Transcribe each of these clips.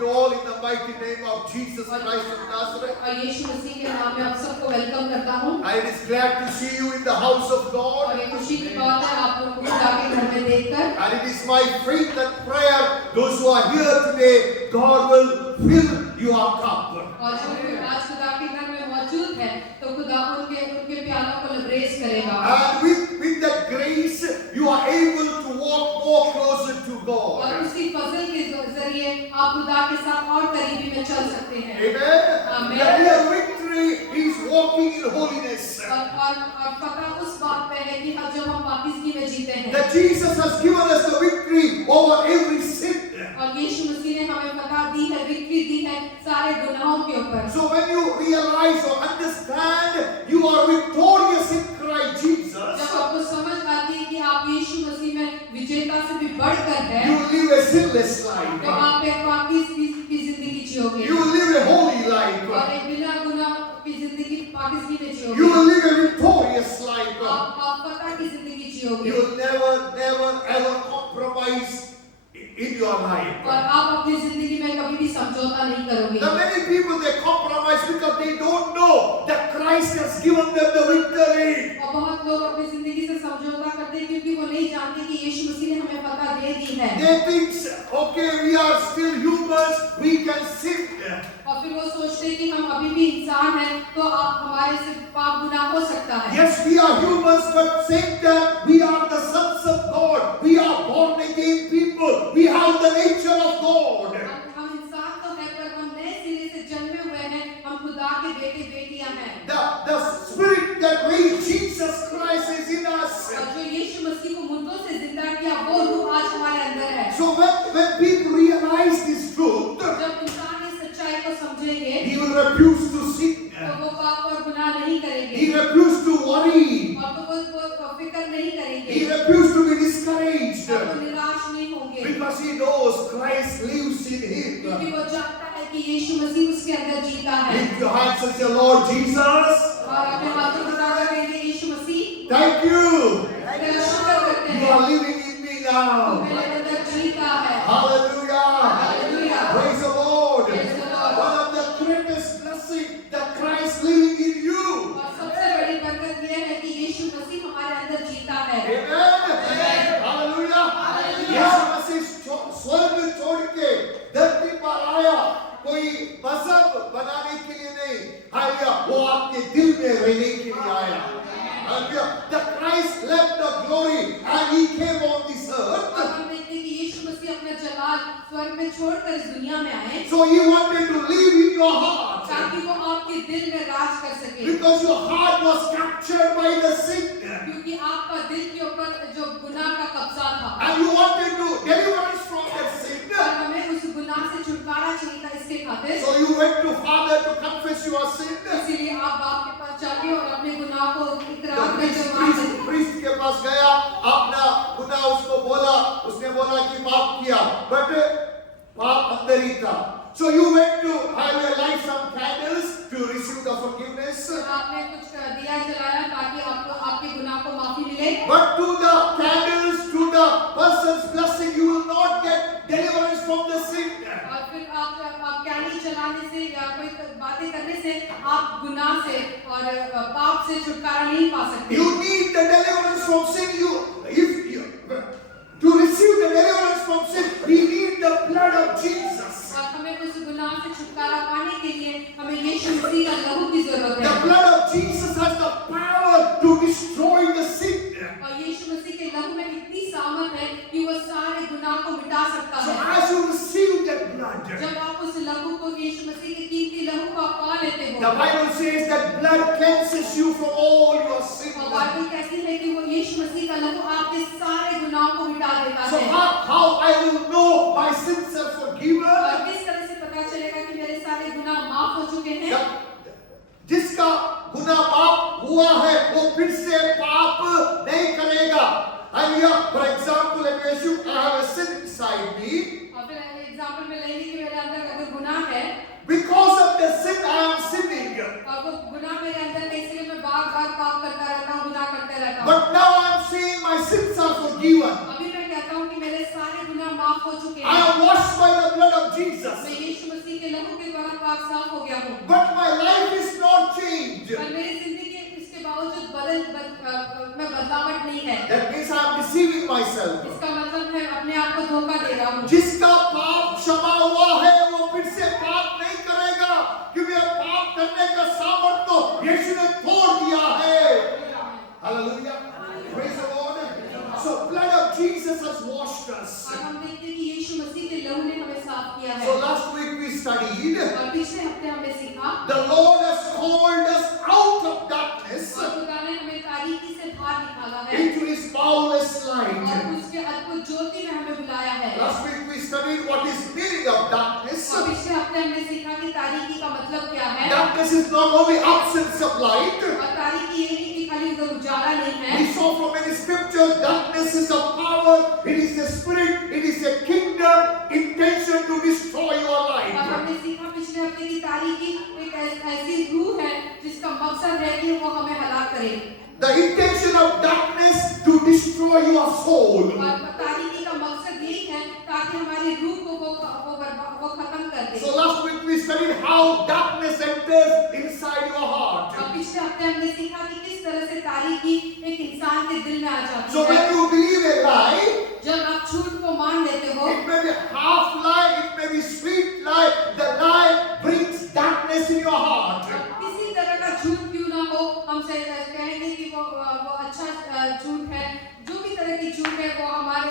you all in the mighty name of Jesus Christ of Nazareth. और यीशु मसीह के नाम में आप सबको वेलकम करता हूँ। And it is glad to see you in the house of और God. ये खुशी की बात है आप लोगों को खुदा के घर में देखकर। And it is my faith and prayer, those who are here today, God will fill your cup. और जो आज खुदा के घर में मौजूद है, तो खुदा उनके प्यालों को लबरेज करेगा। And with that grace, you are able to walk more closer to God. और उसी फजल के जरिए आप खुदा के साथ और करीबी में चल सकते हैं। Amen. The real victory is walking in holiness. और पता उस बात पे है कि जब हम पाकीज़गी में जीते हैं। That Jesus has given us the victory over every sin. और यीशु मसीह ने हमें पता दी है, विक्ट्री दी है सारे गुनाहों के ऊपर। So when you realize or understand you are victorious in Christ Jesus, जब आपको समझ आती है कि आप यीशु मसीह में विजेता से भी बढ़कर हैं, you live a sinless life. तो आप एक पाकीज़गी की जिंदगी जियोगे। You will live a holy life. और एक बिना गुनाह की जिंदगी पाकीज़गी में जियोगे। You will live a victorious life. आप पता की जिंदगी जियोगे। You will never ever compromise in your life. और आप अपनी जिंदगी में कभी भी समझौता नहीं करोगे। The many people they compromise because they don't know that Christ has given them the victory. और बहुत लोग अपनी जिंदगी से समझौता करते हैं क्योंकि वो नहीं जानते कि यीशु मसीह ने हमें पता दे दी है। They think, okay, we are still humans, we can sin. और फिर वो सोचते हैं कि हम अभी भी इंसान हैं, तो आप हमारे से पाप गुनाह हो सकता है। Yes, we are humans, but same time we are the sons of God. We are born again people. We have the nature of God. हम इंसान तो हैं, पर हम नए सिरे से जन्मे हुए हैं। हम खुदा के बेटे बेटियां हैं। The spirit that raised Jesus Christ is in us. और जो यीशु मसीह को मुर्दों से जिंदा किया, वो रूह आज हमारे अंदर है। So when people realize this truth, जब इंसान इस सच्चाई को समझेंगे, he will refuse to sin. तो वो पाप और गुनाह नहीं करेंगे। He refused to worry. और तो वो फिक्र नहीं करेंगे। He refused to be discouraged. और वो निराश नहीं होंगे। Because he knows Christ lives in him. क्योंकि वो जानता है कि यीशु मसीह उसके अंदर जीता है। Lift your hands and say, Lord Jesus, और अपने हाथों को उठाकर कहेंगे, यीशु मसीह, thank you. तेरा शुक्र करते You हैं। are living in me now. मेरे अंदर जीता है। Hallelujah. Hallelujah. Praise the Lord. Praise the Lord. One of the greatest blessings that Christ living in you. और सबसे बड़ी बरकत यह है कि यीशु मसीह हमारे अंदर जीता है। Amen. Hallelujah. यीशु मसीह स्वर्ग छोड़ के धरती पर आया, कोई मजहब बनाने के लिए नहीं, हालेलुया, वो आपके दिल में रहने के लिए आया। Hallelujah. The Christ left the glory and he came on this earth. और हम देखते हैं कि यीशु मसीह अपना जलाल स्वर्ग में छोड़कर इस दुनिया में आए, So he wanted to live in your heart. ताकि वो आपके दिल में राज कर सके। Because your heart was captured by the sin. क्योंकि आपका दिल के ऊपर जो गुनाह का कब्जा था, And you wanted to deliver us from that sin. और हमें उस गुनाह से छुटकारा चाहिए था। इसके खातिर So you went to Father to confess your sin. इसीलिए आप बाप के पास जाके और अपने गुनाह को इकरार The करके priest के पास गया, अपना गुनाह उसको बोला, उसने बोला कि पाप किया, but पाप अंदर ही था. So you went to light some candles to receive the forgiveness. आपने कुछ दिया जलाया ताकि आपको आपके गुनाह को माफी मिले। But to the candles, to the person's blessing, you will not get deliverance from the sin. और फिर आप कैंडल जलाने से या कोई बातें करने से आप गुनाह से और पाप से छुटकारा नहीं पा सकते। You need the deliverance from sin. To receive the deliverance from sin, we need the blood of Jesus. और हमें उस गुनाह से छुटकारा पाने के लिए हमें यीशु मसीह का लहू की जरूरत है। The blood of Jesus has the power to destroy the sin. और यीशु मसीह के लहू में इतनी सामर्थ है कि वो सारे गुनाह को मिटा सकता So है। as you receive that blood, जब आप उस लहू को, यीशु मसीह के कीमती लहू को आप पा लेते हो, the Bible says that blood cleanses you from all your sin. और बाइबल कहती है कि वो यीशु मसीह का लहू आपके सारे गुनाहों को मिटा देता So है। how I will know my sins are forgiven? और किस तरह से पता चलेगा कि मेरे सारे गुनाह माफ हो चुके हैं? जिसका गुनाह माफ हुआ है वो फिर से पाप नहीं करेगा। For example, if I have a sin inside me, और फिर एग्जांपल में लेंगे कि मेरे अंदर अगर गुनाह है, because of the sin I am sinning. और वो गुनाह मेरे अंदर है, इसलिए मैं बार-बार पाप करता रहता हूँ, गुनाह करते रहता हूँ। But now I am saying my sins are forgiven. अभी मैं कहता कहता हूँ कि मेरे सारे गुनाह माफ हो चुके I हैं। am washed by the blood of Jesus. मैं यीशु मसीह के लहू के द्वारा पाक साफ हो गया हूँ। But my life is not changed. पर मेरी जिंदगी इसके बावजूद में बदलावट नहीं है। That means I am deceiving myself. इसका मतलब है अपने आप को धोखा दे रहा हूँ। जिसका पाप क्षमा हुआ है वो फिर से पाप नहीं करेगा, क्योंकि पाप करने का सामर्थ्य तो यीशु ने तोड़ दिया है। Hallelujah. Praise the Lord. So blood of Jesus has washed us. और हम देखते हैं कि यीशु मसीह के लहू ने हमें साफ किया है। So last week we studied, और पिछले हफ्ते हमने सीखा the Lord has called us out of darkness और खुदा ने हमें तारीकी से बाहर निकाला है into His boundless और light. उसके अद्भुत ज्योति में हमें बुलाया है। Last week we studied what is meaning of darkness. और पिछले हफ्ते हमने सीखा कि तारीकी का मतलब क्या है। Darkness is not only absence of light. और तारीकी ये नहीं कि खाली उधर उजाला नहीं है। We saw from many scriptures, darkness is a power, it is a spirit, it is a kingdom, intention to destroy your और life. हमने सीखा पिछले हफ्ते की तारीकी एक ऐसी रूह है जिसका मकसद है कि वो हमें हलाक करे। The intention of darkness to destroy your soul. और तारीकी का मकसद यही है ताकि हमारी रूह को वो खत्म कर दे। So last week we studied how darkness enters inside your heart. और पिछले हफ्ते हमने सीखा कि किस तरह से तारीकी एक इंसान के दिल में आ जाती So है। when you believe a lie, जब आप झूठ को मान लेते हो, it may be half lie, it may be sweet lie, the lie brings darkness in your heart. किसी तरह का झूठ क्यों ना हो, हम से कहेंगे कि वो अच्छा झूठ है। जो भी तरह की झूठ है वो हमारे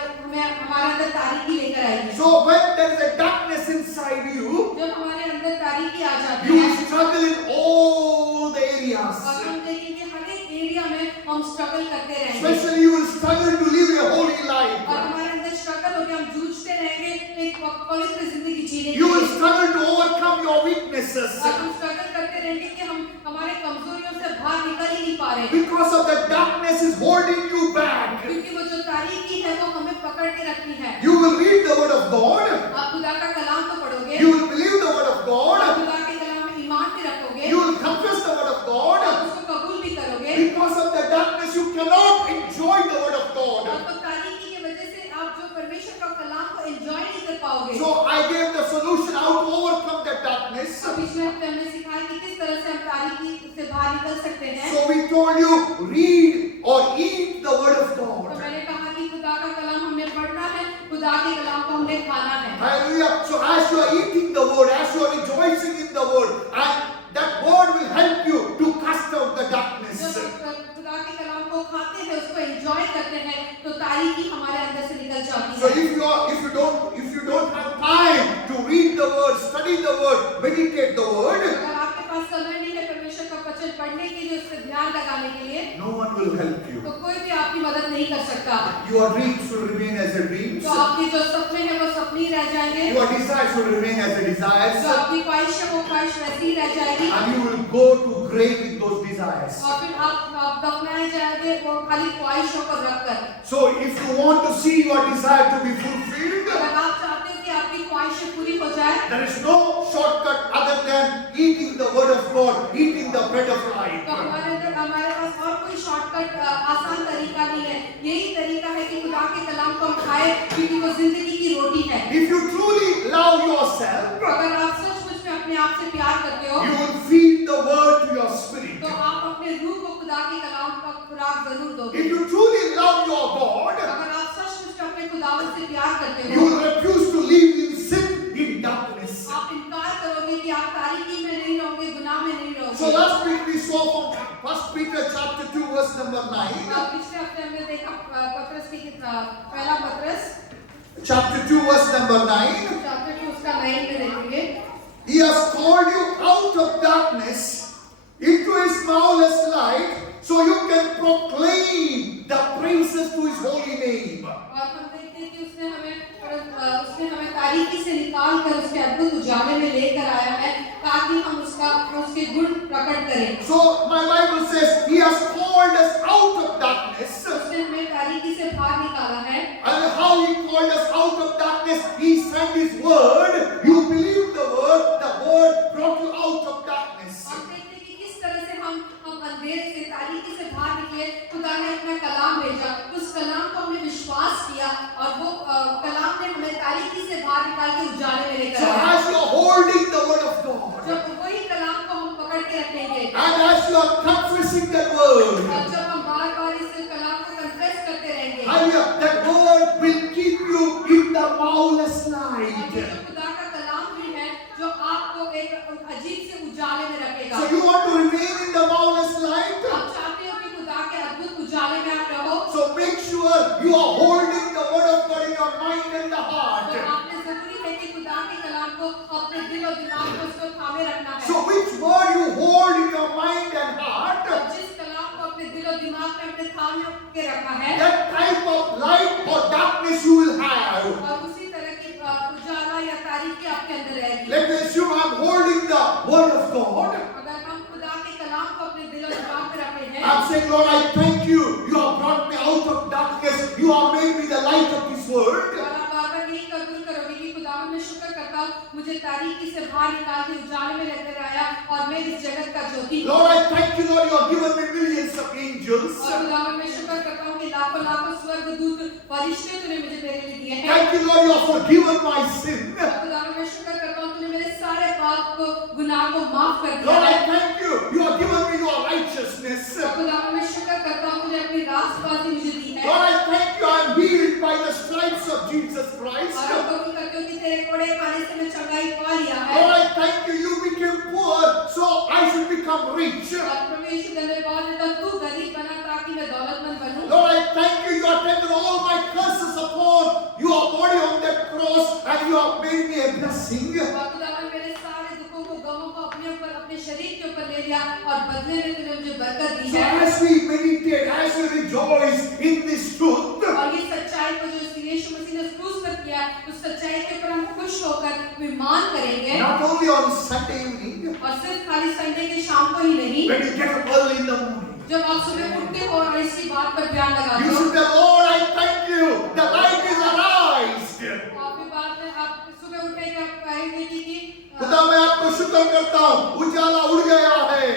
अंदर तारीकी लेकर आएगी। So when there is a darkness inside you, जब हमारे अंदर तारीकी आ जाती you है will struggle in all the areas. और हम देखेंगे हर एक एरिया में हम स्ट्रगल करते रहेंगे Especially you will struggle to live a holy life. और हमारे अंदर स्ट्रगल होकर हम जूझते रहेंगे एक पवित्र जिंदगी जीने के You will लिए। struggle to overcome your weaknesses. और हम स्ट्रगल करते रहेंगे कि हम हमारे कमजोरियों से बाहर निकल ही नहीं पा रहे Because of the darkness is holding you back. क्योंकि वो जो तारीकी है वो हमें पकड़ के रखी है। You will read the word of God. आप खुदा का कलाम तो पढ़ोगे, You will believe the word of आप God. खुदा के कलाम में ईमान भी रखोगे, You will confess the word of आप God. उसको कबूल भी करोगे। Because of the darkness you cannot enjoy the word of और God. वो तारीकी की वजह से आप जो परमेश्वर का कलाम को एंजॉय नहीं कर पाओगे। So I gave the solution how to overcome the darkness. तो पिछले हफ्ते हमने सिखाया कि किस तरह से हम तारीकी से बाहर निकल सकते हैं। So we told you, read or eat the word of तो God. मैंने कहा कि खुदा का कलाम हमने पढ़ना है, खुदा के कलाम को हमने खाना है। Hallelujah. So as you are eating the word, as you are rejoicing in the word, and that word will help you to cast out the darkness. जब आप खुदा के कलाम को खाते हैं, उसको एंजॉय करते हैं, तो तारीकी हमारे अंदर से निकल जाती So है। if you don't have time to read the word, study the word, meditate the word, अगर आपके पास समय नहीं है परमेश्वर का वचन पढ़ने के लिए, उस पर ध्यान लगाने के लिए, no one will help you. तो कोई भी आपकी मदद नहीं कर सकता। Your dreams will remain as a dreams. तो आपके जो सपने हैं वो सपने ही रह जाएंगे, Your desires will remain as a desires. जो आपकी ख्वाहिश है वो ख्वाहिश वैसी ही रह जाएगी And you will go to grave with those desires. और फिर आप दफनाए जाएंगे वो खाली ख्वाहिशों को रखकर। So if you want to see your desire to be fulfilled, अगर आप चाहते हो कि आपकी ख्वाहिशें पूरी हो जाए, there is no shortcut other than eating the word of God, eating the bread of life. तो हमारे पास और कोई शॉर्टकट आसान तरीका नहीं है। यही तरीका है कि खुदा के कलाम को हम खाएं, क्योंकि वो जिंदगी की रोटी है। If you truly love yourself, अगर आप सचमुच में अपने आप से प्यार करते हो, you will feed the word to your spirit. तो आप अपने रूह को खुदा के कलाम का खुराक जरूर दोगे। If you truly love your God, अगर आप सचमुच में अपने खुदावंद से प्यार करते you हो, will refuse to live in sin, in darkness. आप इनकार करोगे कि आप तारीकी में नहीं रहोगे, गुनाह में नहीं So रहोगे। last week we saw from 1 Peter chapter 2 verse number 9. पिछले हफ्ते हमने देखा पत्रस की पहला पत्रस Chapter 2 verse number 9. चैप्टर 2 उसका 9 में देखेंगे। He has called you out of darkness into his marvelous light, so you can proclaim the praises to his holy name. और हम देखते हैं कि उसने हमें तारीकी से निकाल कर उसके अद्भुत उजाले में लेकर आया है ताकि हम उसके गुण प्रकट करें। So my Bible says he has called us out of darkness. उसने हमें तारीकी से बाहर निकाला है। And how he called us out of darkness, he sent his word. You believe the word brought you out of darkness. हम देखते हैं कि किस तरह से हम अंधेरे से तारीकी से बाहर निकले। खुदा ने confessing that word, और जब हम बार-बार इस कलाम को कन्फेस करते रहेंगे, hallelujah, that word will keep you in the boundless और light. ये जो खुदा का कलाम भी है, जो आपको एक अजीब से उजाले में रखेगा। So you want to remain in the boundless light? आप चाहते हो कि खुदा के अद्भुत उजाले में आप रहो, So make sure you are holding the word of God in your mind and the तो heart. आपने जरूरी है कि खुदा के कलाम को अपने दिल और दिमाग में उसको थामे रखना है। So which word you hold in your mind and heart, और जिस कलाम को अपने दिल और दिमाग में अपने थामे के रखा है, that type of light or darkness you will have. और उसी तरह की उजाला या तारीकी आपके अंदर रहेगी। Let me assume I'm holding the word of God. अगर हम खुदा के कलाम को अपने दिल और दिमाग में रखे हैं, I'm saying, Lord, I thank you. You have brought me out of darkness. You have made me the light of this world. और आप बार-बार यही कबूल करोगे कि खुदावन मैं शुक्र करता हूँ, मुझे तारीकी से बाहर निकाल के उजाले में लेकर आया और मैं इस जगत का ज्योति हूँ। Lord, I thank you, Lord, you have given me millions of angels. और खुदावन मैं शुक्र करता हूँ कि लाखों स्वर्गदूत फरिश्ते तूने मुझे मेरे लिए दिए हैं। Thank you, Lord, you have forgiven my sin. और खुदावन मैं शुक्र करता हूँ तूने मेरे सारे पाप को गुनाह को माफ कर दिया Lord, I है। thank you. You have given me your righteousness. और खुदावन मैं शुक्र करता हूँ तूने अपनी रास्तबाजी मुझे दी है। Lord, I thank you. I am healed by the stripes of Jesus Christ. और मैं कबूल करती हूँ कि तेरे कोड़े खाने से मैं चंगाई पा लिया है। Lord, I thank you. You became poor, so I should become rich. और प्रभु यीशु धन्यवाद देता हूँ, तू गरीब बना ताकि मैं दौलतमंद बनूं। Lord, I thank you. You have taken all my curses upon your body on that cross and you have made me a blessing. और खुदावन मेरे सारे दुखों को गमों को अपने ऊपर अपने शरीर के ऊपर ले लिया और बदले में तूने मुझे बरकत दी So है। as we meditate, as we rejoice in this truth, और ये सच्चाई को जो यीशु मसीह ने क्रूस पर किया, उस सच्चाई के ऊपर हम खुश होकर विमान करेंगे। not only on Sunday evening, और सिर्फ खाली संडे के शाम को ही नहीं, when you get up early in the morning, जब आप सुबह उठते हो और इसी बात पर ध्यान लगाते you हो, should tell, Lord, I thank you. The light is arised. और फिर बाद में आप सुबह उठेंगे आप कहेंगे कि खुदा मैं आपको शुक्र करता हूँ उजाला उड़ गया है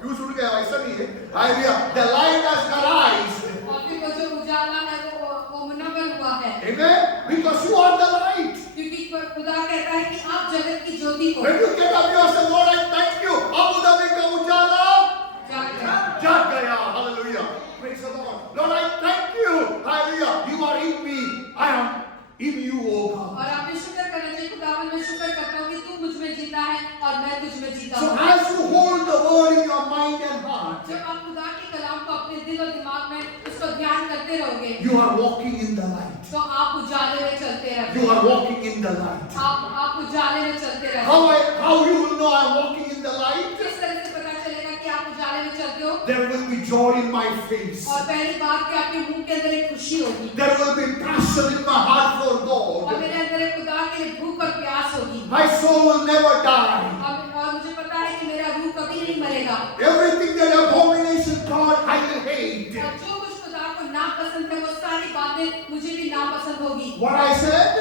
फ्यूज उड़ गया ऐसा नहीं है hallelujah the light has arised और फिर वो जो उजाला है वो मुनव्वर हुआ है, amen because you are the light क्योंकि खुदा कहता है कि आप जगत की ज्योति हो। when you get up you say Lord I thank you Abu Dhabi का उजाला जाग गया hallelujah praise the Lord Lord I thank you hallelujah you are in me I am in you O God और आपने शुक्र करना चाहिए, खुदावन मैं शुक्र करता हूँ कि तू मुझ में जीता है और मैं तुझ में जीता so हूँ। as you hold the word in your mind and heart जब आप खुदा के कलाम को अपने दिल और दिमाग में उसको ध्यान करते रहोगे, you are walking in the light तो आप उजाले में चलते रहते you हो। are walking in the light आप उजाले में चलते रहते हो। how you will know I am walking in the light किस तरह से पता चलेगा कि आप उजाले में चलते हो? there will be joy in my face और पहली बात कि आपके मुंह के अंदर एक खुशी होगी, there will be passion in my heart for और God मेरे अंदर एक खुदा के लिए भूख और प्यास होगी, my soul will never die और मुझे पता है कि मेरा रूह कभी नहीं मरेगा। everything that abomination God I will hate और जो कुछ खुदा को नापसंद है वो सारी बातें मुझे भी नापसंद होगी। what I said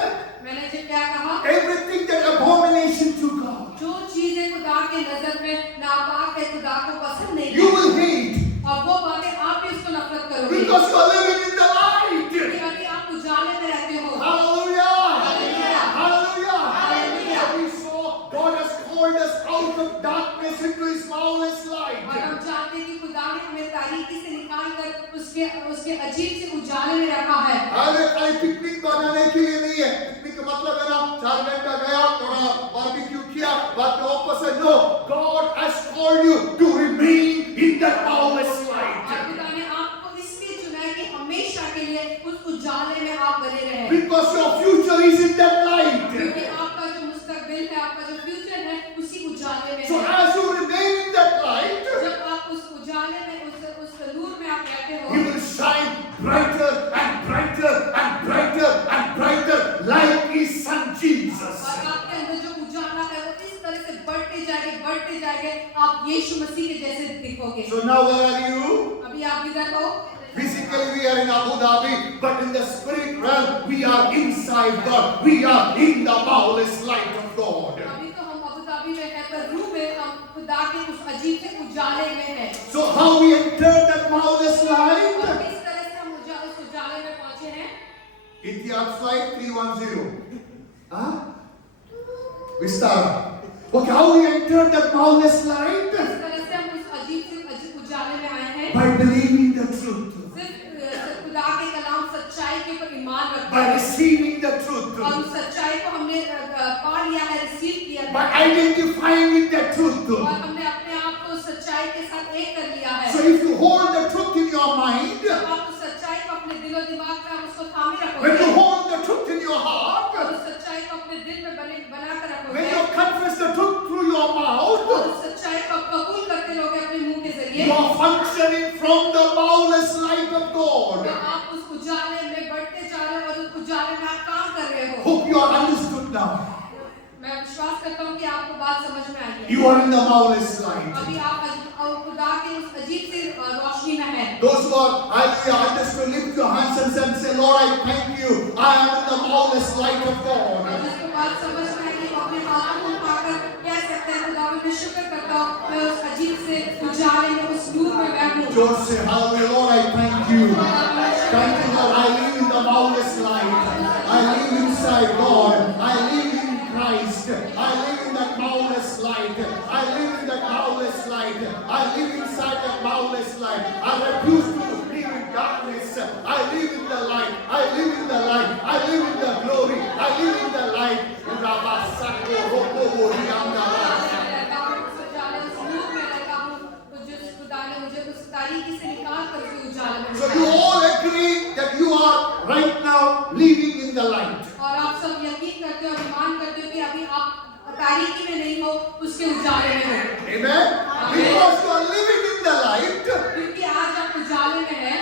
मैंने जो क्या कहा, everything that abomination to God जो चीजें खुदा के नजर में नापाक है, खुदा को पसंद नहीं you है, will hate और वो बातें आप भी उसको नफरत करोगे, because you are living in the light क्योंकि अभी आप उजाले में रहते हो। hallelujah Hallelujah. hallelujah Hallelujah. we saw God has called us out of darkness into his marvelous light और हम जानते हैं कि खुदा ने हमें तारीकी से निकाल कर उसके अजीब से उजाले में रखा है। अरे खाली पिकनिक बनाने के लिए नहीं है पिकनिक का मतलब है ना 4 घंटा गया थोड़ा बारबेक्यू किया बाद में वापस है no God has called you to remain in that marvelous और light खुदा ने आपको इसलिए चुना है कि हमेशा के लिए उस उजाले में आप बने रहें, because your future is in that light क्योंकि आपका जो मुस्तकबिल है, आपका जो फ्यूचर है, उसी उजाले में so है। as you remain in that light जब आप उस उजाले में उस नूर में आप रहते हो, you will shine brighter and brighter and brighter and brighter like his son Jesus और आपके अंदर जो उजाला है वो इस तरह से बढ़ते जाएंगे, आप यीशु मसीह के जैसे दिखोगे। so now where are you अभी आप किधर हो? physically we are in Abu Dhabi but in the spirit realm we are inside God we are in the marvelous light of God अभी तो हम अबू धाबी में हैं, पर रूह में हम खुदा के उस अजीब से उजाले में हैं। so how we enter that marvelous light और किस तरह से हम उस उजाले में पहुंचे हैं? Ihtiyat flight 310 huh Vistara okay how we enter that marvelous light किस तरह से हम उस अजीब से of God. तो आप उस उजाले में बढ़ते जा रहे हो और उस उजाले में आप काम कर रहे हो। Hope you are understood now. मैं विश्वास करता हूँ कि आपको बात समझ में आई है। You are in the marvelous light. अभी आप खुदा के उस अजीब सी रोशनी में हैं। Those who are hallelujah understood, lift your hands and say, Lord, I thank you. I am in the marvelous light of God. और जिसको बात समझ में आई वो अपने हाथों को उठाकर कह सकते हैं खुदा मैं शुक्र करता हूँ मैं उस अजीब से उजाले में उस नूर में मैं हूँ। George say, hallelujah, Lord, I thank you. Thank you, Lord. I live in the marvelous light. I live inside God. I live in Christ. I live in that marvelous light. I live in that marvelous light. I live inside that marvelous light. I refuse to live in darkness. I live in the light. I live in the light. I live in the glory. I live in the light. So you all agree that you are right now living in the light. और आप सब यकीन करते हो और ईमान करते हो कि अभी आप तारीकी में नहीं हो उसके उजाले में हो। Amen. Because you are living in the light. क्योंकि आज आप उजाले में हैं।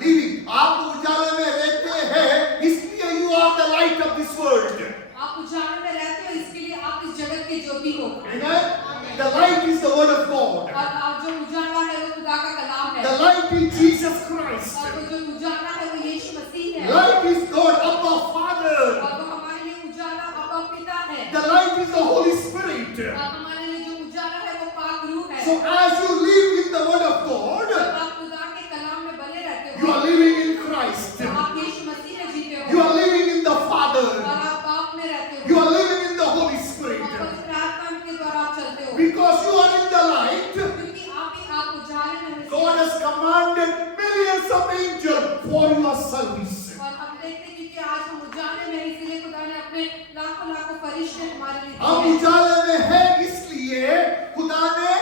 Living. आप उजाले में रहते हैं इसलिए you are the light of this world. आप उजाले में रहते हो इसके लिए आप इस जगत की ज्योति हो। Amen. The light is the word of God. और आप जो उजाला है वो खुदा का कलाम है। The light is Jesus Christ. और वो जो उजाला है वो यीशु मसीह है। Light is God, Abba Father. और वो हमारे लिए उजाला अब्बा पिता है। The light is the Holy Spirit. और हमारे लिए जो उजाला है वो पाक रूह है। So as you live in the word of God, जब आप खुदा के कलाम में बने रहते हो you are living in Christ. तो आप यीशु मसीह में जीते हो। You are living in the Father. और आप बाप में रहते हो। You are living in the Holy और Spirit. पवित्र आत्मा के द्वारा आप चलते हो। Because you are in the light, क्योंकि आप उजाले में हो। God has commanded millions of angels for your service. और हम देखते हैं कि आज हम उजाले में हैं, इसलिए खुदा ने अपने लाखों लाखों फरिश्ते हमारे लिए हम दिए हैं। उजाले में हैं इसलिए खुदा ने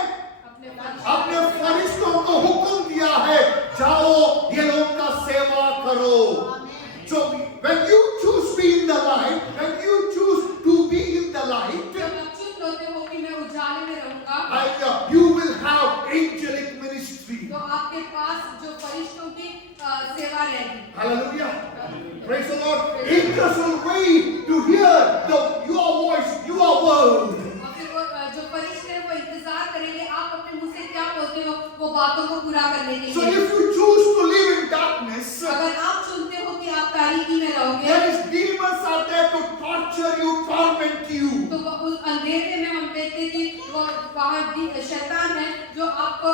अपने अपने फरिश्तों को हुक्म दिया है जाओ ये लोग का सेवा करो. So when you choose to be in the light, when you choose to be in the light, जब आप चुन लेते हो कि मैं उजाले में रहूंगा you will have angelic ministry. तो आपके पास जो फरिश्तों की सेवा रहेगी। Hallelujah. Praise the Lord. Angels will wait to hear your voice, your word. और फिर वो जो फरिश्ते हैं वो इंतजार करेंगे आप अपने मुंह से क्या बोलते हो वो बातों को पूरा करने के So लिए। if you choose to live in darkness, अगर आप चुनते हो कि आप तारीकी में रहोगे there is demons are there to torture you, torment you. तो उस अंधेरे में हम देखते हैं कि वो वहाँ शैतान है जो आपको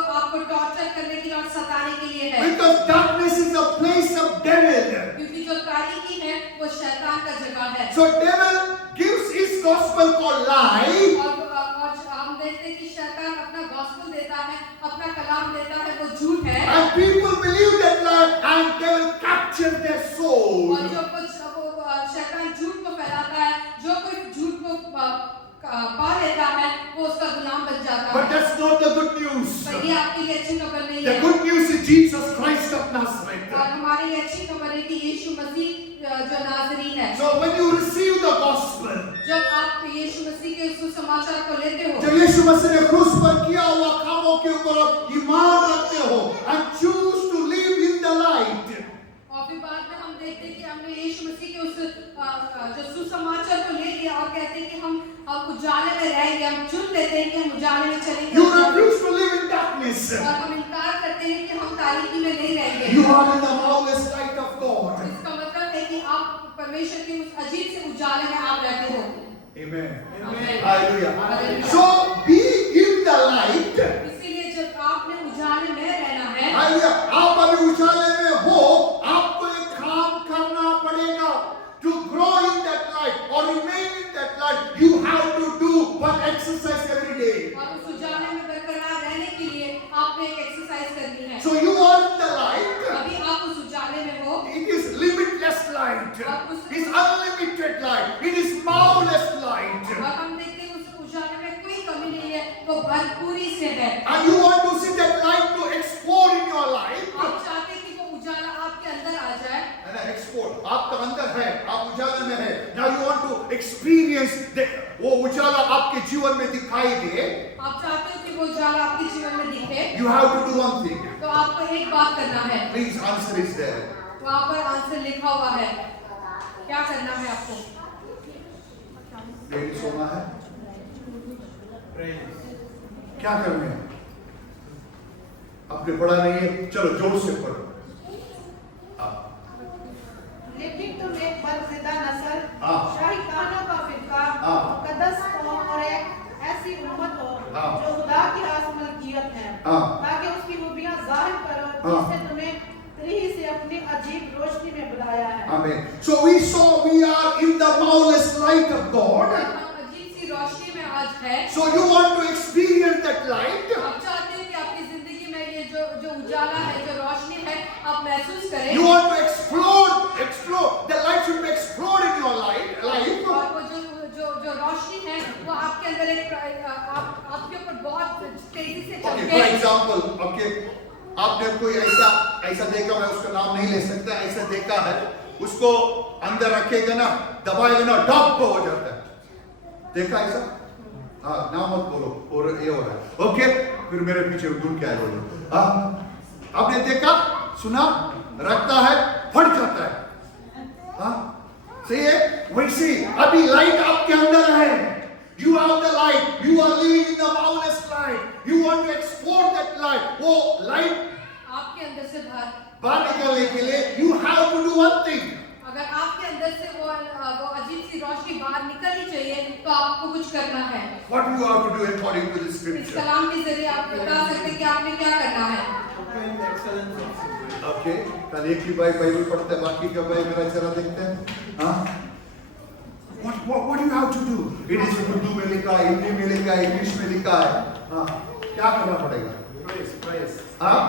टॉर्चर करने के लिए और सताने के लिए है। Because darkness is a place of devil. क्योंकि जो तारीकी है वो शैतान का जगह है। So devil gives his gospel called lie. और हम देखते हैं कि शैतान अपना गॉस्पेल देता है अपना कलाम देता है वो झूठ है। And people believe that lie and they will capture their soul. और जो कुछ वो शैतान झूठ को फैलाता है जो कोई झूठ को पा लेता है वो उसका गुलाम बन जाता But है। that's not the good news. पर ये आपके लिए अच्छी खबर नहीं The है। good news is Jesus Christ of Nazareth. और हमारे लिए अच्छी खबर है कि यीशु मसीह जो नाज़री है। So when you receive the gospel, जब आप यीशु मसीह के सुसमाचार को लेते हो जब यीशु मसीह ने क्रूस पर किया हुआ कामों के ऊपर आप ईमान रखते हो and choose to live in the light, और फिर बाद में हम देखते हैं कि हमने यीशु मसीह के उस जो सुसमाचार को ले लिया और कहते हैं कि हम उजाले में रहेंगे हम चुन लेते हैं कि हम उजाले में चलेंगे you refuse to live in darkness. और हम इनकार करते हैं कि हम तारीकी में नहीं रहेंगे। You are in the marvelous light of God. इसका मतलब है कि आप परमेश्वर के उस अजीब से उजाले में आप रहते हो। Amen. Amen. Hallelujah. Hallelujah. So be in the light. इसीलिए जब आपने उजाले में रहना है Hallelujah. आप अभी उजाले में हो आपको एक काम करना पड़ेगा. To grow in that light or remain in that light, you have to do one exercise every day. और उस उजाले में बरकरार रहने के लिए आपने एक एक्सरसाइज करनी है। So you are in the light. अभी आप उस उजाले में हो It is limitless light. It is unlimited light. It is marvelous light. और हम देखते हैं उस उजाले में कोई कमी नहीं है वो भरपूरी से है। And you want to see that light to explore in your life. आप चाहते हैं कि वो please, answer is there. वहाँ पर आंसर लिखा हुआ है। क्या करना है आपको? लेडी सोना है, क्या करना है? आपने पढ़ा नहीं है, चलो जोर से पढ़ो। लेकिन तुम एक बरगुज़िदा नस्ल, हाँ। शाही कानों का फिरका, हाँ। मुकद्दस कौम और एक ऐसी उम्मत हो हाँ। जो खुदा की आसमलकियत है, हाँ। ताकि उसकी खूबियां जाहिर करो, हाँ। जिससे तुम्हें तरीह से अपनी अजीब रोशनी में बुलाया है। Amen. So we saw we are in the marvelous light of God. हम अजीब सी रोशनी में आज है। So you want to experience that light? आप चाहते हैं कि आपकी जिंदगी में ये जो उजाला है, जो रोशनी है, आप महसूस करें। You want to explore. The light should be explored in your life. और वो जो रोशनी है, वो आपके अंदर आपके ऊपर बहुत तेजी से Okay, चमके। for example, okay, आपने कोई ऐसा देखा, मैं उसका नाम नहीं ले सकता, ऐसा देखा है, उसको अंदर रखेगा ना, दबाएगा ना, डब हो जाता है। देखा ऐसा? हाँ, नाम मत बोलो, और ये हो रहा है। ओके, फिर मेरे पीछे ढूंढ के आए बोलो। हाँ, आपने देखा, सुना, रखता है, फट जाता है। हाँ, सही है? वैसे अभी लाइट आपके अंदर है। You have the light. You are living in the marvelous light. You want to explore that light. वो light आपके अंदर से बाहर निकालने के लिए you have to do one thing. अगर आपके अंदर से वो अजीब सी रोशनी बाहर निकलनी चाहिए, तो आपको कुछ करना है। What you have to do according to the इस scripture? कलाम के जरिए आप बता सकते हैं कि आपने क्या करना है। Okay. कल एक ही भाई बाइबल पढ़ते हैं, बाकी का भाई मेरा चेहरा देखते हैं। हाँ? What do you have to do? It is Urdu में लिखा है, हिंदी में लिखा है, इंग्लिश में लिखा है। हाँ, क्या करना पड़ेगा? Praise. हाँ?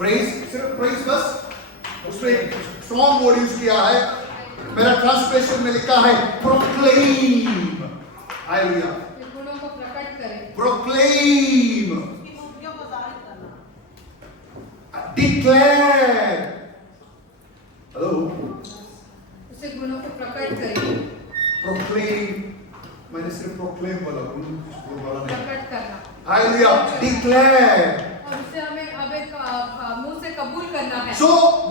Praise, सिर्फ praise बस? उसमें strong word यूज किया है। मेरा ट्रांसलेशन में लिखा है proclaim. हालेलुया। ये गुणों को प्रकट करें। Proclaim. उसकी खूबियों को जाहिर करना। Declare. Hello. उसे गुणों को प्रकट करें। Proclaim. मैंने सिर्फ proclaim बोला, बोला नहीं। प्रकट करना। हालेलुया। Declare. और उसे हमें अब एक मुंह से कबूल करना है। So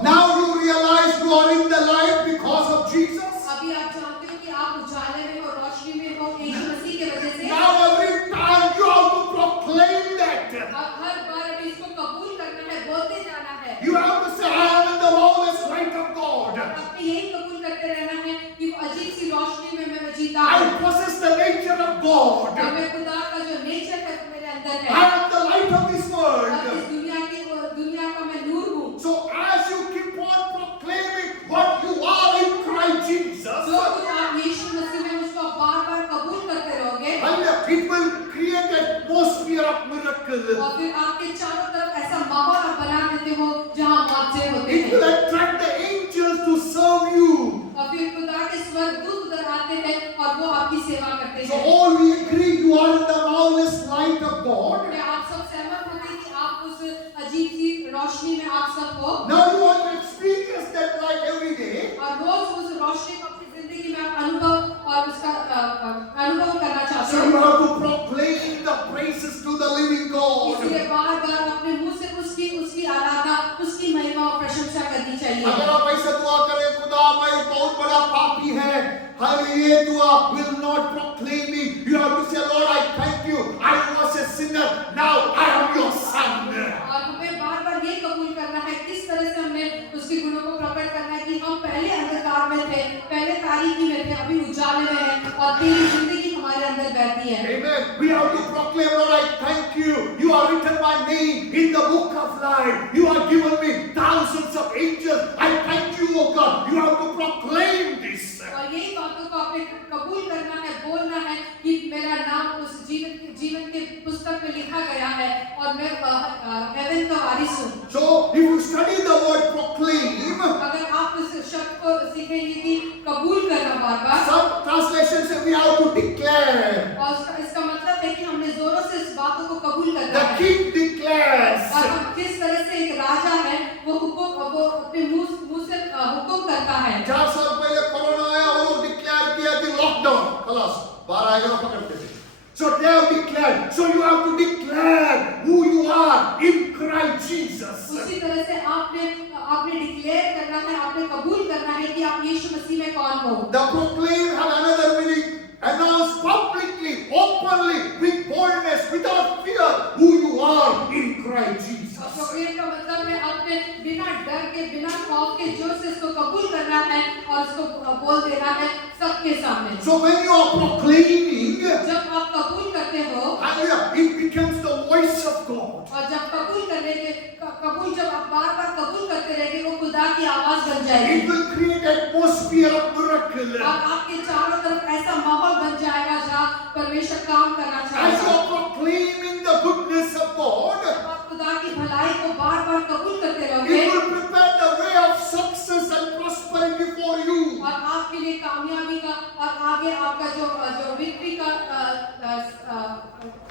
now you realize you are in the light because of Jesus. अभी आप जानते हो कि आप उजाले में हो, रोशनी में हो, यीशु मसीह के वजह से। Now every time you have to proclaim that. अब हर बार अभी इसको कबूल करना है, बोलते जाना है। You have to say, I am in the marvelous light of God. आपको यही कबूल करते रहना है कि वो अजीब सी रोशनी में मैं जीता I हूँ। possess the nature of God. और मैं खुदा का जो नेचर है वो मेरे अंदर I है। am the light of this और world. इस दुनिया का मैं नूर हूँ। So as you keep on proclaiming what you are in Christ Jesus, जो कुछ आप यीशु मसीह में उसको बार-बार कबूल करते रहोगे, and it will create an atmosphere of miracle. और फिर आपके चारों तरफ ऐसा माहौल आप बना देते हो जहाँ मौजे होते It will हैं। attract the angels to serve you. और फिर खुदा के स्वर्गदूत उधर आते हैं और वो आपकी सेवा करते So हैं। all we agree you are in the marvelous light of God. क्या आप सब सहमत होते हैं कि आप उस अजीब सी रोशनी में आप सब हो? Now you want to experience that light every day. और रोज उस रोशनी को अपनी जिंदगी में आप अनुभव और उसका अनुभव करना चाहते So you हो। have to proclaim the praises to the living God. इसलिए बार-बार अपने मुंह से उसकी आराधना, उसकी महिमा और प्रशंसा करनी चाहिए। अगर आप ऐसा दुआ करें, खुदा मैं बहुत बड़ा पापी है, हर ये दुआ will not proclaim me. You have to say, Lord, I thank you. I was a sinner. Now I am your son. और हमें बार-बार ये कबूल करना है, किस तरह से हमें उसके गुणों को प्रकट करना है कि हम पहले अंधकार में थे, पहले तारीकी में थे, अभी उजाले में हैं और तेरी जिंदगी हमारे अंदर बहती है। Amen. We have to proclaim, Lord, I thank you. You have written my name in the book of life. You have given me thousands of angels. I thank you, O God. You have to proclaim this. और यही बातों को आपने कबूल करना है, बोलना है कि मेरा नाम उस जीवन के पुस्तक में लिखा गया है और मैं हेवन का वारिस हूँ। So, if you study the word proclaim, अगर आप उस शब्द को सीखेंगे कि कबूल करना बार-बार, some translations say we have to declare. और इसका मतलब है कि हमने जोरों से इस बातों को कबूल करना The है। king declares. और हम किस तरह से एक राजा है, वो अपने मुंह से हुक्म करता है। 4 साल पहले कोरोना आया, वो लोग डिक्लेयर किया कि लॉकडाउन, खलास, बाहर आएगा ना पकड़ते थे। So they have declared. So you have to declare who you are in Christ Jesus. उसी तरह से आपने आप यीशु मसीह में कौन हो। The proclaim have another meaning. Announce publicly, openly, with boldness, without fear, who you are in Christ Jesus. और प्रोक्लेम का मतलब है अपने बिना डर के, बिना खौफ के जोर से इसको कबूल करना है और इसको बोल देना है सबके सामने। So when you are proclaiming, जब आप कबूल करते हो, hallelujah, it becomes the voice of God. और जब कबूल करने के जब आप बार-बार कबूल करते रहेंगे, वो खुदा की आवाज बन जाएगी। It will create atmosphere of miracle. और आपके चारों तरफ ऐसा माहौल बन जाएगा जहाँ परमेश्वर काम करना As you चाहेगा। are proclaiming the goodness of God, जब आप खुदा की भलाई को बार-बार कबूल करते रहोगे, it will prepare the way of success and prosperity for you. और आपके लिए कामयाबी का और आगे आपका जो विक्ट्री का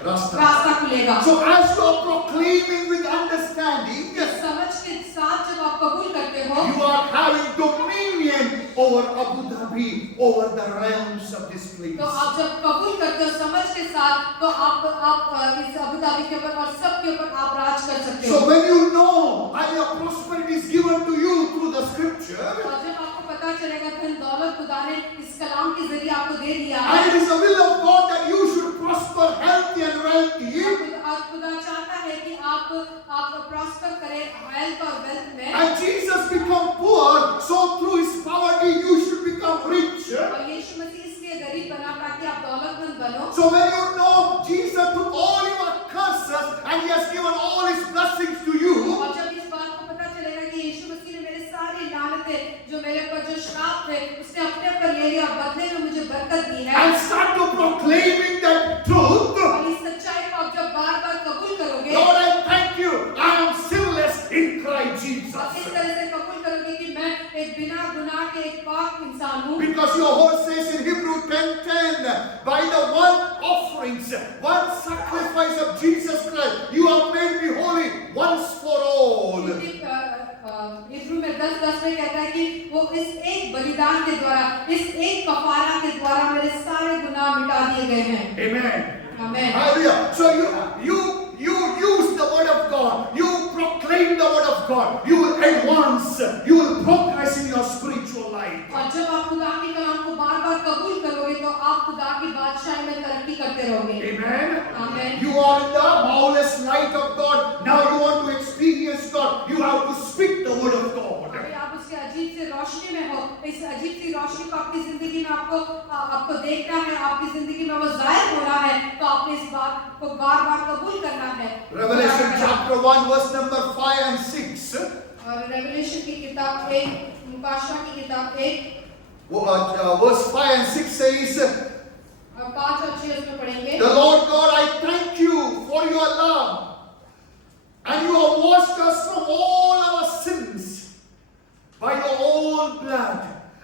रास्ता खुलेगा। So as you are proclaiming with understanding, समझ के साथ जब आप कबूल करते हो, you are having dominion over Abu Dhabi, over the realms of this place. तो आप जब कबूल करते हो समझ के साथ, तो आप इस अबू धाबी के ऊपर और सब के ऊपर आप राज कर सकते हो। So when you know how your prosperity is given to you through the scripture, और जब आपको पता चलेगा धन दौलत खुदा ने इस कलाम के जरिए आपको दे दिया है, and it is the will of God that you should prosper healthy and wealthy, और खुदा चाहता है कि आप प्रॉस्पर करें हेल्थ और वेल्थ में, and Jesus become poor, so through his poverty you should become rich. और यीशु मसीह इसलिए गरीब बना ताकि आप दौलतमंद बनो। So when you know Jesus took all your curses and he has given all his blessings to you, और जब इस बात को पता चलेगा कि यीशु मसीह ने मेरे सारी लानतें जो मेरे ऊपर जो श्राप थे उसने अपने ऊपर ले लिया और बदले में मुझे बरकत दी है, and start to proclaiming that truth, और इस सच्चाई को आप जब बार-बार कबूल करोगे, Lord, I thank you, I am sinless in Christ और Jesus. इस तरह से कबूल करोगे कि मैं एक बिना गुनाह के एक पाक इंसान हूँ, Because your word says in Hebrew 10:10, by the one offerings, one sacrifice of Jesus Christ, you have made me holy once for all. इब्रू में 10:10 में कहता है कि वो इस एक बलिदान के द्वारा, इस एक कफारा के द्वारा मेरे सारे गुनाह मिटा दिए गए हैं। Amen. आमीन। Hallelujah. So you use the word of God. You proclaim the word of God. You will advance. You will progress in your spiritual life. और जब आप खुदा के कलाम को बार-बार कबूल करोगे तो आप खुदा की बादशाही में तरक्की करते रहोगे। Amen. आमीन। You are in the marvelous light of God. Now you want to experience God. You have to speak the word of God. अभी आप उसके अजीब से रोशनी में हो, इस अजीब सी रोशनी को आपकी जिंदगी में आपको देखना है, आपकी जिंदगी में वो जाहिर होना है, तो आपने इस बात को बार-बार कबूल करना है। Revelation chapter 1 verse number 5 and 6. और रेवलेशन की किताब 1, मुकाशवा की किताब 1 Verse 5 and 6 says, 5 और 6 उसमें पढ़ेंगे। the Lord God, I thank you for your love. And you have washed us from all our sins by your own blood.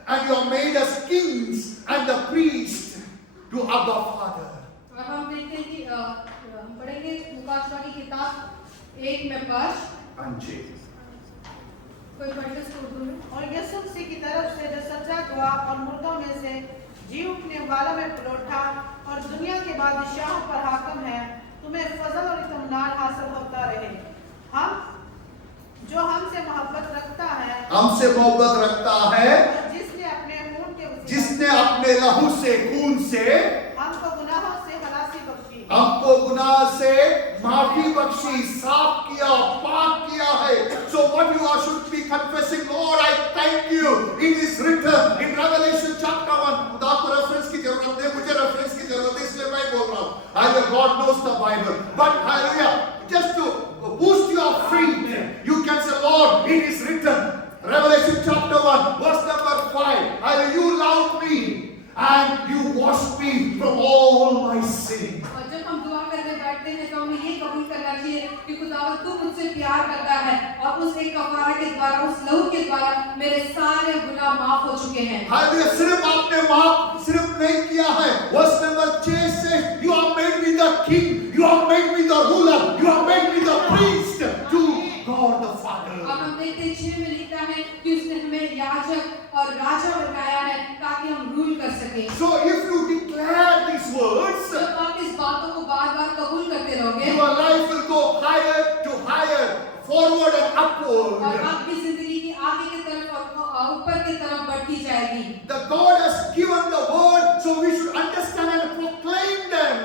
And you have made us kings and the priests to Abba Father. और हम देखते हैं कि हम पढ़ेंगे मुकाशवा की किताब 1 में 5। कोई पढ़े इसको उर्दू में। और यीशु मसीह की तरफ से जो सच्चा गवाह और मुर्दों में से जी उठने वाला में पलौठा और दुनिया के बादशाह पर हाकम है, तुम्हें फजल और इत्मीनान हासिल होता रहे। हम जो हमसे मोहब्बत रखता है, हमसे मोहब्बत रखता है, जिसने अपने खून के वसीले जिसने अपने लहू से, खून से हमको गुनाहों से खलासी बख्शी, हमको गुनाह से माफी बख्शी, साफ किया, पाक किया है। So what you are should be confessing, Lord, I thank you. It is written in Revelation chapter 1. खुदा को रेफरेंस की जरूरत है, मुझे रेफरेंस की जरूरत है, इसलिए मैं बोल रहा हूँ। Hallelujah, God knows the Bible. But hallelujah, just to boost your faith, you can say, Lord, it is written. Revelation chapter 1, verse number 5. Hallelujah, you loved me and you washed me from all my sin. और जब हम दुआ करने बैठते हैं तो हमें ये कबूल करना चाहिए कि खुदावंद तू मुझसे प्यार करता है और उस एक कफारा के द्वारा, उस लहू के द्वारा मेरे सारे गुनाह माफ हो चुके हैं। हालेलुया, सिर्फ आपने माफ सिर्फ नहीं किया है। वर्स नंबर 6 से you have made me the king, you have made me the ruler, you have made me the priest to God the Father. अब हम देखते हैं 6 में लिखा है कि उसने हमें याजक और राजा बनाया है ताकि हम रूल कर सकें। So if you declare these words, जब आप इस बातों को बार-बार कबूल करते रहोगे, your life will go higher to higher, forward and और upward. आपकी जिंदगी की आगे की तरफ और ऊपर की तरफ बढ़ती the God has given the word, so we should understand and proclaim them.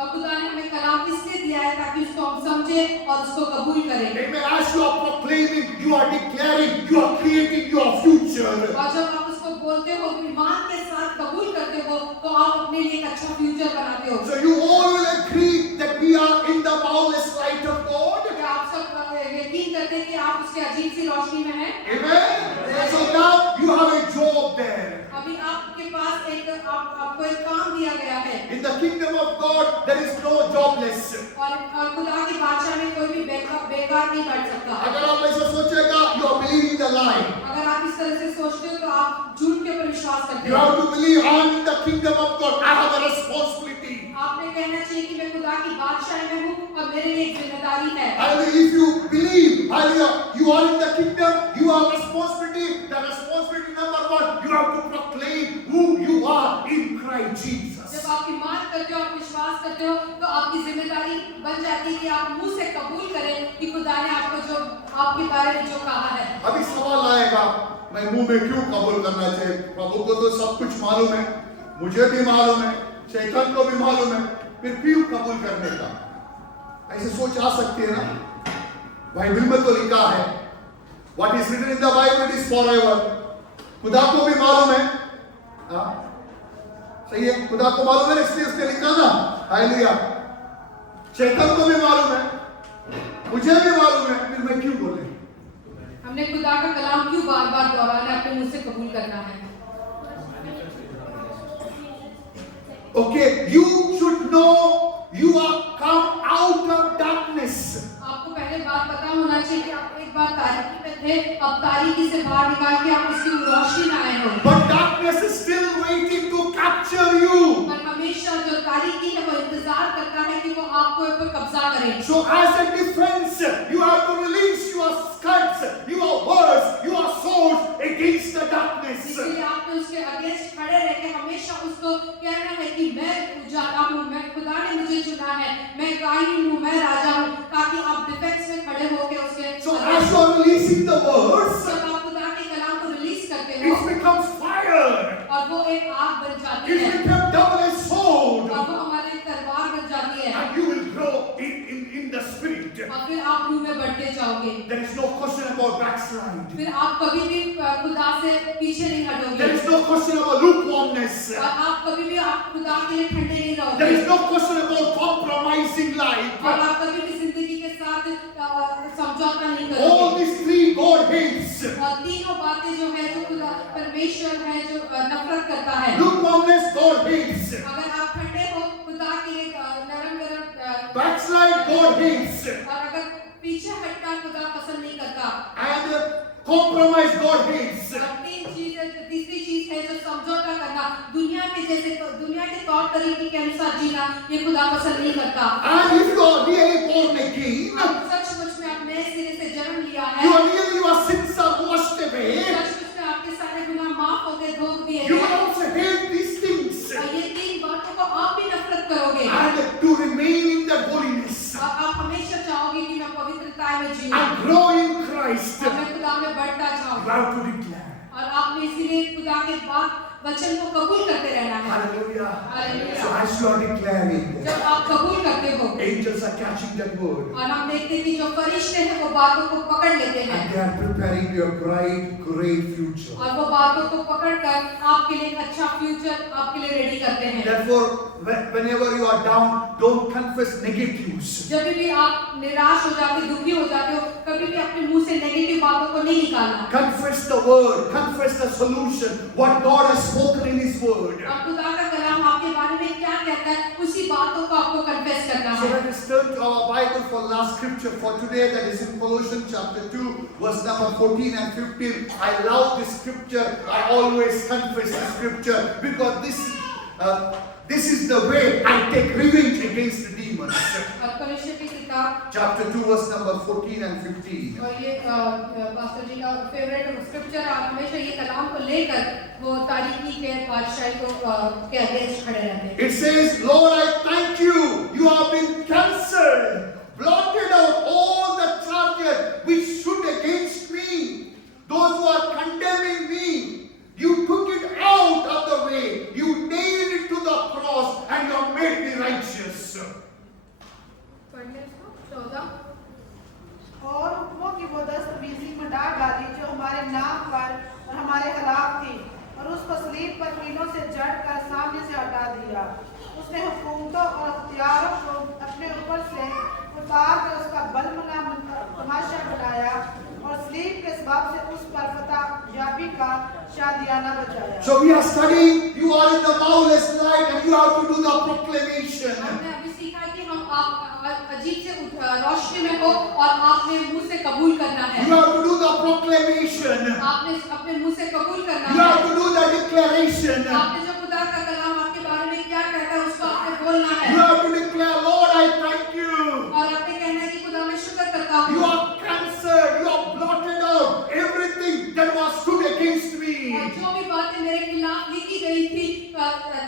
और खुदा ने हमें कलाम इसलिए दिया है ताकि उसको हम समझे और उसको कबूल करें। Amen. As you are proclaiming, you are declaring, you are creating your future. और जब आप उसको बोलते हो, ईमान के साथ कबूल करते हो, तो आप अपने लिए एक अच्छा फ्यूचर बनाते हो। So you all will agree that we are in the boundless light of God. क्या आप सब यकीन करते हैं कि आप उसके अजीब सी रोशनी में हैं? Amen. So now you have a job there. अभी आपके पास आपको एक काम दिया गया है। In the kingdom of God, there is no jobless. और खुदा की बादशाह में कोई भी बेकार नहीं बैठ सकता। अगर आप ऐसा सोचेगा, you are believing the lie. अगर आप इस तरह से सोचते हो तो आप झूठ के ऊपर विश्वास करते You हो। have to believe I am in the kingdom of God. I have a responsibility. आपने कहना चाहिए कि मैं खुदा की बादशाह में हूँ और मेरे लिए एक जिम्मेदारी है। And if you believe, hallelujah, you are in the kingdom, you have responsibility. The responsibility number one, you have to proclaim who you are in Christ Jesus. जब आप ईमान करते हो, आप विश्वास करते हो, तो आपकी जिम्मेदारी बन जाती है कि आप मुंह से कबूल करें कि खुदा ने आपको जो आपके बारे में जो कहा है। अभी सवाल आएगा, मैं मुंह में क्यों कबूल करना चाहिए? प्रभु को तो सब कुछ मालूम है, मुझे भी मालूम है, शैतान को भी मालूम है, फिर क्यों कबूल करने का? ऐसे सोच आ सकती है ना? बाइबल में तो लिखा है, what is written in the Bible is forever. खुदा को भी मालूम है, हाँ? सही है, खुदा को मालूम है, इसलिए उसने लिखा ना, हालेलुया। शैतान को भी मालूम है, मुझे भी मालूम है, फिर मैं क्यों बोले? हमने खुदा का कलाम क्यों बार-बार दोहराना है, अपने मुंह से कबूल करना है? Okay, you should know you are come out of darkness. आपको पहले बात पता होना चाहिए कि आप एक बार तारीकी में थे, अब तारीकी से बाहर निकाल के आप उसकी रोशनी में आए हो। But darkness is still waiting to capture you. पर हमेशा जो तारीकी है वो इंतजार करता है कि वो आपको ऊपर कब्जा करे। So as a defense, you have to release your skirts, your words, your swords against the darkness. इसलिए आपको उसके अगेंस्ट खड़े रह के हमेशा उसको कहना है कि मैं उजाला हूँ, मैं खुदा ने मुझे चुना है, मैं कायम हूँ, मैं राजा हूँ, ताकि आप डिफेंस में खड़े होके उसके। So as you are releasing the words, जब आप खुदा के कलाम को रिलीज करते हो, it becomes fire. और वो एक आग बन जाती It है, becomes double-edged sword. और वो हमारी तलवार बन जाती है, And you will grow in the spirit. और फिर आप मुंह में बढ़ते जाओगे। There is no question about backslide. फिर आप कभी भी खुदा से पीछे नहीं हटोगे, There is no question about lukewarmness. और आप कभी भी आप खुदा के लिए ठंडे नहीं There रहोगे, is no question about compromising life. और आप कभी भी जिंदगी के साथ समझौता नहीं All करोगे। these three God hates. और तीनों बातें जो है जो खुदा परमेश्वर है जो नफरत करता है। Lukewarmness God hates. अगर आप ठंडे हो, खुदा के लिए नरम गरम, Backslide God hates. और अगर पीछे हटना खुदा पसंद नहीं करता। And compromise God hates. और तीसरी चीज है जो समझौता करना, दुनिया के तौर तरीके के अनुसार जीना, ये खुदा पसंद नहीं करता। And if you are really born again, आप सचमुच में आप नए सिरे से जन्म लिया है, your sins are washed away. सचमुच में आपके सारे गुनाह माफ हो गए, धो दिए You गए, will also hate these things. और ये तीन बातों को आप भी नफरत करोगे, And to remain in that holiness. और आप हमेशा चाहोगे कि मैं पवित्रता में जीऊं, And grow in Christ. और मैं खुदा में बढ़ता You जाऊं, have to declare. और आपने इसीलिए खुदा के बात वचन को कबूल करते रहना है। Hallelujah. Hallelujah. So as you are declaring, जब आप कबूल करते हो, angels are catching that word. और हम देखते हैं कि जो फरिश्ते हैं वो बातों को पकड़ लेते हैं, And they are preparing your bright, great future. और वो बातों को पकड़कर आपके लिए एक अच्छा फ्यूचर आपके लिए रेडी करते हैं। Therefore, whenever you are down, don't confess negatives. जब भी आप निराश हो जाते, दुखी हो जाते हो, कभी भी अपने मुंह से नेगेटिव बातों को नहीं निकालना। Confess the word. Confess the solution. What God has spoken in His word. और खुदा का कलाम आपके बारे में क्या कहता है, उसी बातों को आपको कन्फेस करना So है। let us turn to our Bible for last scripture for today, that is in Colossians chapter 2, verse number 14 and 15. I love this scripture. I always confess this scripture because this is the way I take revenge against the demons. और कलीसिया की किताब, Chapter 2, verse number 14 and 15. और ये पास्टर जी का favourite scripture है, आप हमेशा ये कलाम को लेकर वो तारीकी के बादशाही को के अगेंस्ट खड़े रहते हैं। It says, Lord, I thank you. You have been cancelled, blotted out all the charges which stood against me. Those who are condemning me, you took it out सलीब पर कीलों से जड़कर सामने से हटा दिया। उसने हुकूमतों और अख्तियारों को अपने ऊपर से उतार कर उसका बलमना तमाशा बनाया और सलीब के सबब से उस पर फतह याबी का शादियाना बचाया। So we are studying, you are in the marvelous light and you have to do the proclamation. हमने अभी सीखा कि हम आप अजीब से रोशनी में हो और आपने मुंह से कबूल करना है। You have to do the proclamation. आपने अपने मुंह से कबूल करना You है। have to do the declaration. आपने जो खुदा का कलाम आपके बारे में क्या कहता है उसको आपने बोलना है। You have to declare, Lord, I thank you. और आपने कहना है कि खुदा मैं शुक्र करता हूँ। You have cancelled, you have blotted out everything that was stood against me. और जो भी बातें मेरे खिलाफ लिखी गई थी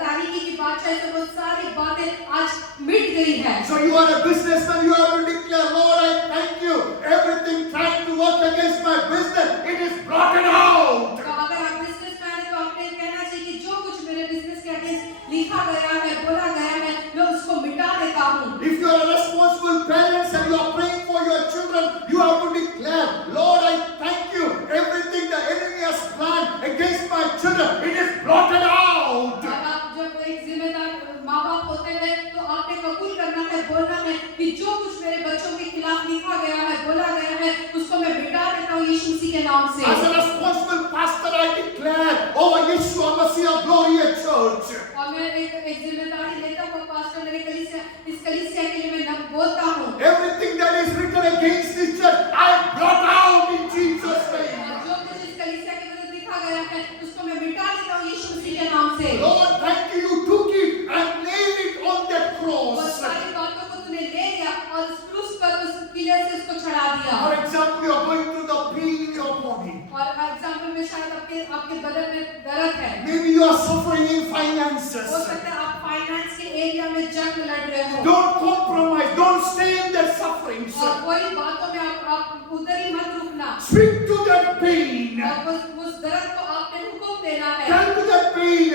तारीकी की बादशाह से वो सारी बातें आज मिट गई है। So you are a businessman, you have to declare, Lord, I thank you. Everything trying to work against my business, it is blotted out. तो अगर आप बिजनेसमैन हैं तो आपने कहना चाहिए कि जो कुछ मेरे बिजनेस के अगेंस्ट लिखा गया है बोला गया है मैं उसको मिटा देता हूँ। If you are a responsible parents and you are praying for your children, you have to declare, Lord, I thank you. Everything the enemy has planned against my children, it is blotted out. और आप जब एक जिम्मेदार माँ बाप होते हैं तो आपने कबूल करना है बोलना है कि जो कुछ मेरे बच्चों के खिलाफ लिखा गया है बोला गया है उसको मैं मिटा देता हूँ यीशु मसीह के नाम से। As a responsible pastor, I declare over Yeshua Messiah Glorious Church. और मैं एक जिम्मेदारी लेता हूँ पास्टर मेरे कलीसिया इस कलीसिया के लिए मैं बोलता हूँ। Everything that is written against this church, I blot out in Jesus' name. और जो कुछ इस कलीसिया के विरुद्ध लिखा गया है उसको मैं मिटा देता हूँ यीशु मसीह के नाम से। Lord, thank you. You took it and nailed it on that और cross. सारी बातों को तूने ले लिया और उस क्रूस पर उस किले से उसको चढ़ा दिया। For example, you are going through the pain in your body. और एग्जाम्पल में शायद आपके बदन में दर्द है। Maybe you are suffering in finances. हो सकता है आप फाइनेंस के एरिया में जंग लड़ रहे हो। Don't compromise. Don't stay in that suffering. और कोई बातों में आप उधर ही मत रुकना। Speak to that pain. और उस दर्द को आपने हुक्म देना है। Tell to that pain,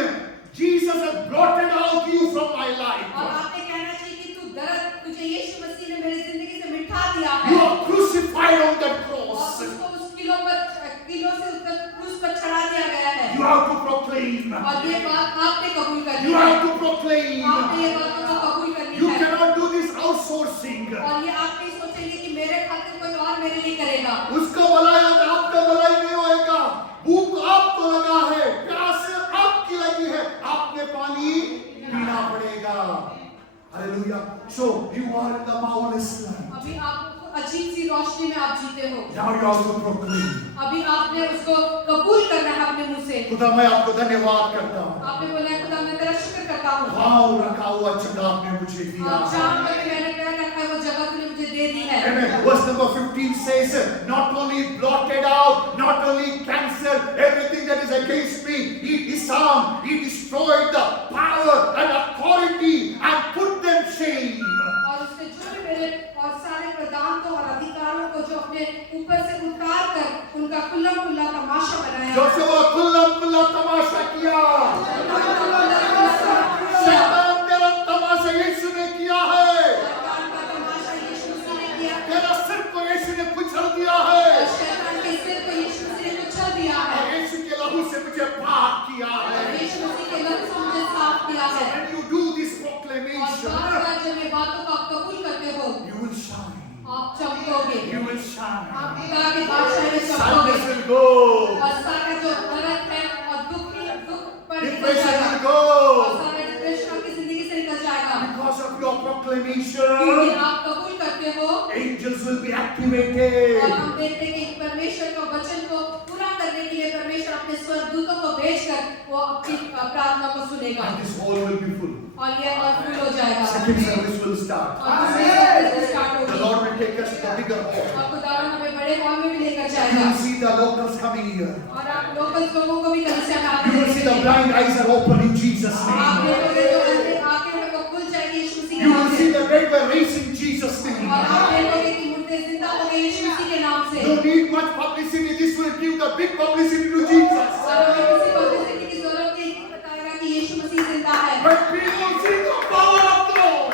Jesus has blotted out you from my और life. आपने कहना चाहिए कि तू दर्द तुझे यीशु मसीह ने मेरी जिंदगी से मिटा दिया है। You are crucified on that और cross. उसको उस किलो से उस क्रूस पर चढ़ा दिया गया है। You have to proclaim. और ये बात आपने कबूल करनी You है। have to proclaim. आपने ये बातों को कबूल करनी You है। cannot do this outsourcing. और ये आप नहीं सोचेंगे कि मेरे खातिर कोई और मेरे लिए करेगा। उसका भलाई और आपका भलाई नहीं होएगा। भूख आपको लगा है, प्यास आपकी लगी है, आपने पानी पीना पड़ेगा। Hallelujah. So you are in the marvelous light. अभी आप अजीब सी रोशनी में आप जीते हो। Now you have to proclaim. अभी आपने उसको कबूल करना है अपने मुंह से। खुदा मैं आपको धन्यवाद करता हूँ। आपने बोला है खुदा मैं तेरा शुक्र करता हूँ। पाँव रखा हुआ जगह आपने मुझे दिया। और जहाँ पर मैंने पैर रखा है वो जगह तूने मुझे दे दी है। Amen. Verse number 15 says, not only blotted out, not only cancelled everything that is against me, he disarmed, he destroyed the power and authority and put them shame. और उसने जो भी मेरे और सारे प्रधानों और अधिकारों को जो अपने ऊपर से उतार कर उनका खुला तमाशा बनाया। जोशुआ खुला तमाशा किया। शैतान तेरा तमाशा यीशु ने किया है। शैतान का तमाशा यीशु मसीह ने किया। तेरा सिर को यीशु ने कुचल दिया है। शैतान के सिर को यीशु मसीह ने कुचल दिया है। और यीशु के लहू से मुझे पाक किया है। यीशु मसीह के लहू से मुझे साफ किया है। When you do this और proclamation, बार-बार जब ये बातों को आप कबूल करते हो, you will shine. आप चमकोगे। You will shine. आप खुदा के बादशाह में चमकोगे। Sadness will go. और सारा जो दर्द है और दुख पर निकल Depression जाएगा। will go. और सारा डिप्रेशन आपकी जिंदगी से निकल जाएगा। Because of your क्योंकि proclamation, आप कबूल करते हो। angels will be activated. और हम देखते हैं कि परमेश्वर के वचन को पूरा करने के लिए परमेश्वर अपने स्वर्गदूतों को भेजकर वो आपकी प्रार्थना को सुनेगा। And this hall will be full. और ये और फुल हो जाएगा। Second service will start. और दूसरी सर्विस स्टार्ट The होगी। Lord will take us to the bigger hall. और खुदावन हमें बड़े हॉल में भी लेकर You जाएगा। will see the locals coming here. और आप लोकल लोगों को भी कलीसिया में आते You will see the blind eyes are open in Jesus' आप name. देखोगे जो आंखें हैं वो खुल जाएगी यीशु मसीह के You नाम will से। see the dead were raised in Jesus' name. और आप देखोगे कि मुर्दे जिंदा हो गए यीशु मसीह के नाम से। Don't need much publicity. This will give the big publicity to Jesus. और हमें किसी पब्लिसिटी की जरूरत नहीं बताएगा कि यीशु मसीह जिंदा है। When people see the power of the Lord,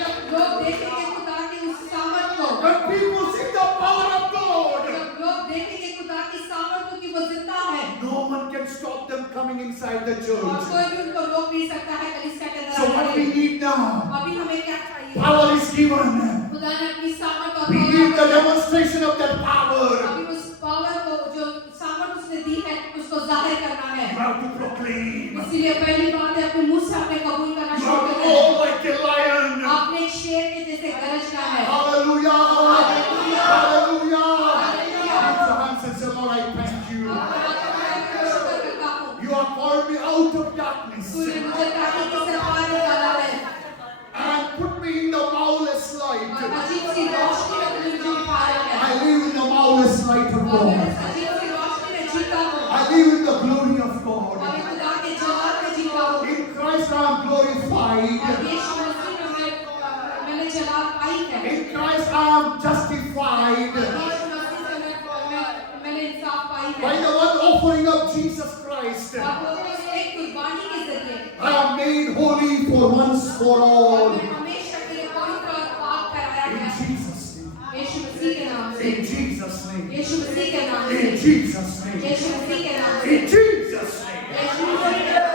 जब लोग देखेंगे खुदा की उस सामर्थ को, when people see the power of the Lord, जब लोग देखेंगे खुदा की सामर्थ को कि वो जिंदा है, no one can stop them coming in inside the और church. कोई भी उनको रोक नहीं सकता है कलीसिया के So what we अंदर। need now, अभी हमें क्या चाहिए? power is given. खुदा ने अपनी सामर्थ और We need the power demonstration of that power. अभी उस पावर को जो सामर्थ उसने दी है उसको जाहिर करना है। You have to proclaim. इसलिए पहली बात है अपने मुंह से आपने कबूल करना You शुरू have to करना है। roar like a lion. आपने एक शेर के जैसे गरजना है। Hallelujah. Hallelujah. Hallelujah. Hallelujah. Lift your hands and say, Lord, I thank you. शुक्र करता हूँ। You have called me out of darkness तूने मुझे तारीकी से बाहर निकाला है and put me in the marvelous और light. अजीब सी रोशनी में तूने मुझे उठाया है। I live in the marvelous light of और मैं God. इस अजीब सी रोशनी में जीता हूँ। I live in the glory of और God. मैं खुदा के जलाल में जीता हूँ। In Christ I am glorified. और यीशु मसीह में मैंने जलाल पाई है। In Christ I am justified. और यीशु मसीह से मैंने इंसाफ पाई By है। the one offering of Jesus Christ, और वो उस एक कुर्बानी के जरिए I am made holy for once for और all. मैं हमेशा के लिए पवित्र और पाक कराया In गया है। Jesus' name. यीशु मसीह के नाम से। In Jesus' name. यीशु मसीह के नाम In से। Jesus' name. यीशु मसीह के नाम से। In Jesus' name. यीशु मसीह के